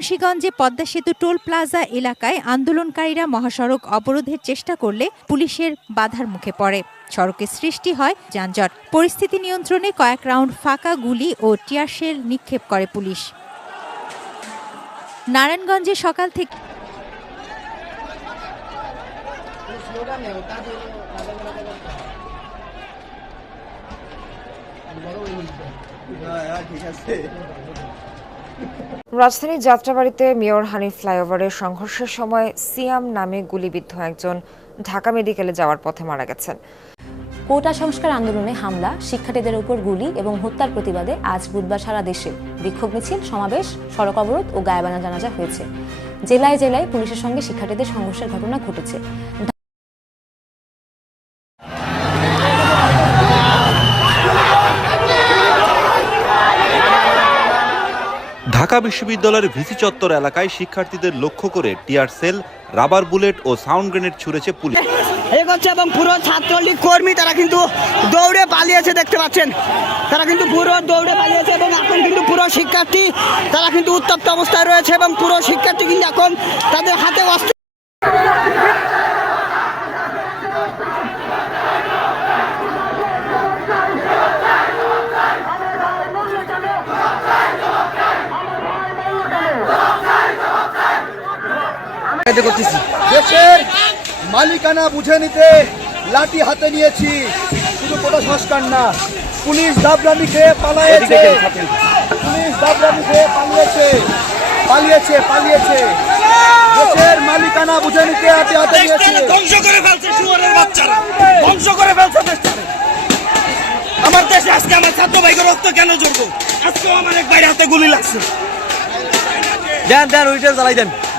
মুন্সীগঞ্জে পদ্মা সেতু toll plaza এলাকায় আন্দোলনকারীরা মহাসড়ক অবরোধের চেষ্টা করলে পুলিশের বাধার মুখে পড়ে। সড়কে সৃষ্টি হয় যানজট। পরিস্থিতি নিয়ন্ত্রণে কয়েক রাউন্ড ফাঁকা গুলি ও টিয়ারশেল নিক্ষেপ করে পুলিশ। নারায়ণগঞ্জে সকাল থেকে রাজধানীর যাত্রাবাড়িতে মেয়র হানিফ ফ্লাইওভারের সংঘর্ষের সময় সিয়াম নামে গুলিবিদ্ধ একজন ঢাকা মেডিকেলে যাওয়ার পথে মারা গেছেন। কোটা সংস্কার আন্দোলনে হামলা, শিক্ষার্থীদের উপর গুলি এবং হত্যার প্রতিবাদে আজ বুধবার সারা দেশে বিক্ষোভ মিছিল, সমাবেশ, সড়ক অবরোধ ও গায়েবানা জানাজা হয়েছে। জেলায় জেলায় পুলিশের সঙ্গে শিক্ষার্থীদের সংঘর্ষের ঘটনা ঘটেছে। বিশ্ববিদ্যালয়ের ভিসি চত্বর এলাকায় শিক্ষার্থীদের লক্ষ্য করে টিয়ার সেল, রাবার বুলেট ও সাউন্ড গ্রেনেড ছুড়েছে পুলিশ। এবং পুরো ছাত্রলীগ কর্মী, তারা কিন্তু দৌড়ে পালিয়েছে, দেখতে পাচ্ছেন। তারা কিন্তু পুরো দৌড়ে পালিয়েছে এবং এখন কিন্তু পুরো শিক্ষার্থী, তারা কিন্তু উত্তপ্ত অবস্থায় রয়েছে এবং পুরো শিক্ষার্থী কিন্তু এখন তাদের হাতে অস্ত্র দেশের মালিকানা বুঝে নিতে লাঠি হাতে নিয়েছি। শুধু কোনো সংস্কার না পুলিশ দাবরানি খেয়ে পালাইছে পুলিশ দাবরানি খেয়ে পালিয়েছে পালিয়েছে পালিয়েছে। দেশের মালিকানা বুঝে নিতে হাতে হাতে নিয়েছে। ধ্বংস করে ফেলছে শুয়ারের বাচ্চারা। ধ্বংস করে ফেলছে দেশটাকে আমার দেশে আজকে আমার ছাত্র ভাইকে রক্ত কেন জড়বো আজকেও আমার এক বাইরে হাতে গুলি লাগছে। দেন দেন ওইটা জ্বালাই দেন।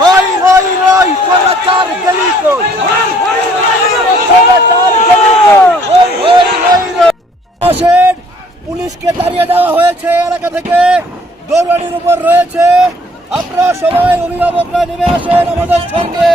হই হই হই স্বৈরাচার গেলি কই? হই হই হই বসেন পুলিশকে তাড়িয়ে দেওয়া হয়েছে এলাকা থেকে। দৌড়ানির উপর রয়েছে। আপনারা সবাই অভিভাবকরা নেমে আসেন আমাদের সঙ্গে।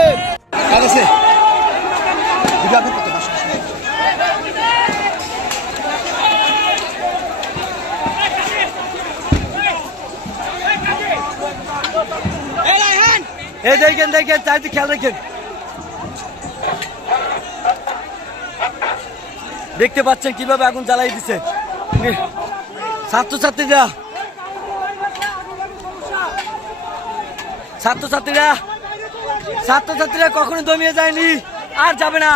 এই দেখেন দেখেন চারদিকে খেয়াল রাখেন। দেখতে পাচ্ছেন কীভাবে আগুন জ্বালাই দিচ্ছে ছাত্রছাত্রীরা ছাত্রছাত্রীরা ছাত্রছাত্রীরা কখনো দমিয়ে যায়নি, আর যাবে না।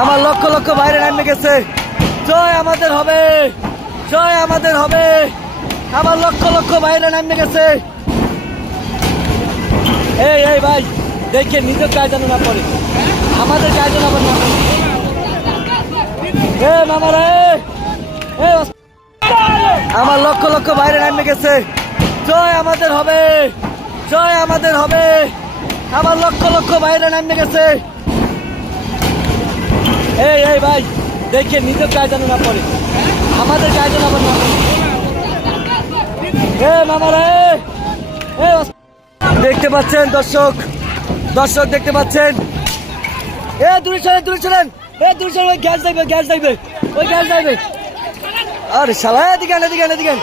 আমার লক্ষ লক্ষ বাইরে নামে গেছে। জয় আমাদের হবে, জয় আমাদের হবে। আমার লক্ষ লক্ষ বাইরে নামে গেছে। এই এই ভাই দেখে নিজের গায়ে যেন না পড়ে। আমাদের গায়ে যেন আবার না পড়ে। এ, এ আমার লক্ষ লক্ষ বাইরে নামে গেছে। জয় আমাদের হবে জয় আমাদের হবে। আমার লক্ষ লক্ষ বাইরে নামে গেছে। এই এই ভাই দেখে নিজের গায়ে যেন না পড়ে। আমাদের গায়ে যেন আবার না পড়ে। এ মামারা এ, দেখতে পাচ্ছেন দর্শক দর্শক দেখতে পাচ্ছেন। এ, দূরে চলেন দূরে চলেন এ, দূরে চলেন ওই গ্যাস যাইবে গ্যাস যাইবে, ওই গ্যাস যাইবে। আরে শালা, এদিকে এদিকে এদিকে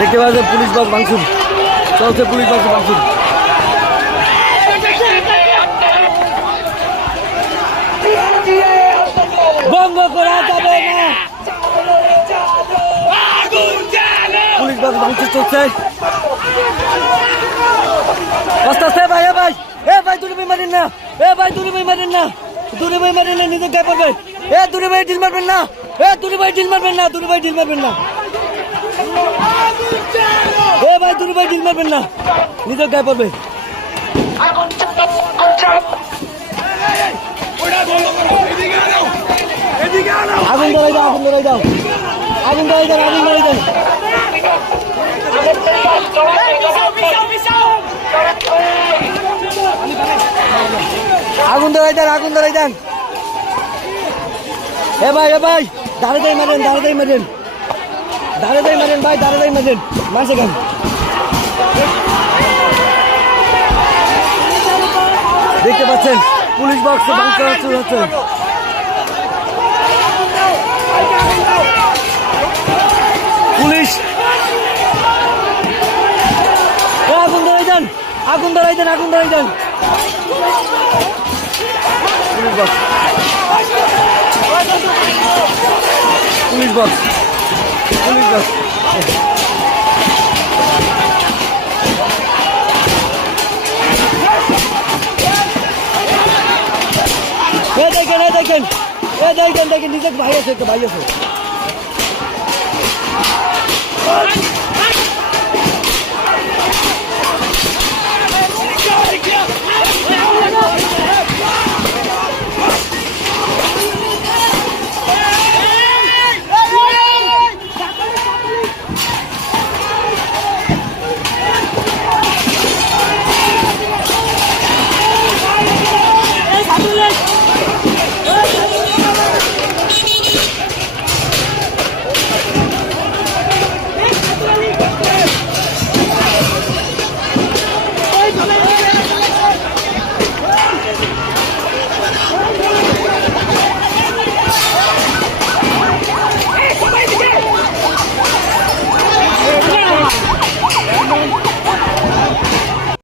দেখতে পাচ্ছেন পুলিশ বাস ভাঙচুর, চলছে পুলিশ বাস ভাঙচুর। গাছ ভাঙচুর চলছে আস্তে আস্তে ভাই এ ভাই এ ভাই দূরে বই মারেন না এ ভাই দূরে বই মারেন না দূরে বই মারেন না নিজে গায়ে পড়বেন এ দূরে ভাই ঢিল মারবেন না এ দূরে ভাই ঢিল মারবেন না দূরে ভাই ঢিল মারবেন না এ ভাই দূরে ভাই ঢিল মারবেন না নিজে গায়ে পড়বে আগুন ধরাই দাও আগুন ধরাই দাও আগুন ধরাই দাও আগুন ধরাই দাও আগুন ধরাই দেন, আগুন ধরাই দেন। এ ভাই এ ভাই, দাঁড়ে দাই মারেন, দাঁড়ে দাই মারেন। দাঁড়ে দাই মারেন ভাই, দাঁড়ে দাই মারেন। মাসে গান দেখতে পাচ্ছেন, পুলিশ বক্স ভাঙতে হচ্ছে পুলিশ এ, আগুন ধরাই দেন আগুন ধরাই দেন, আগুন ধরাই দেন। Police box police box police box এ দেখেন এ দেখেন এ দেখেন দেখেন নিজে ভাই আছে, একটা ভাই আছে।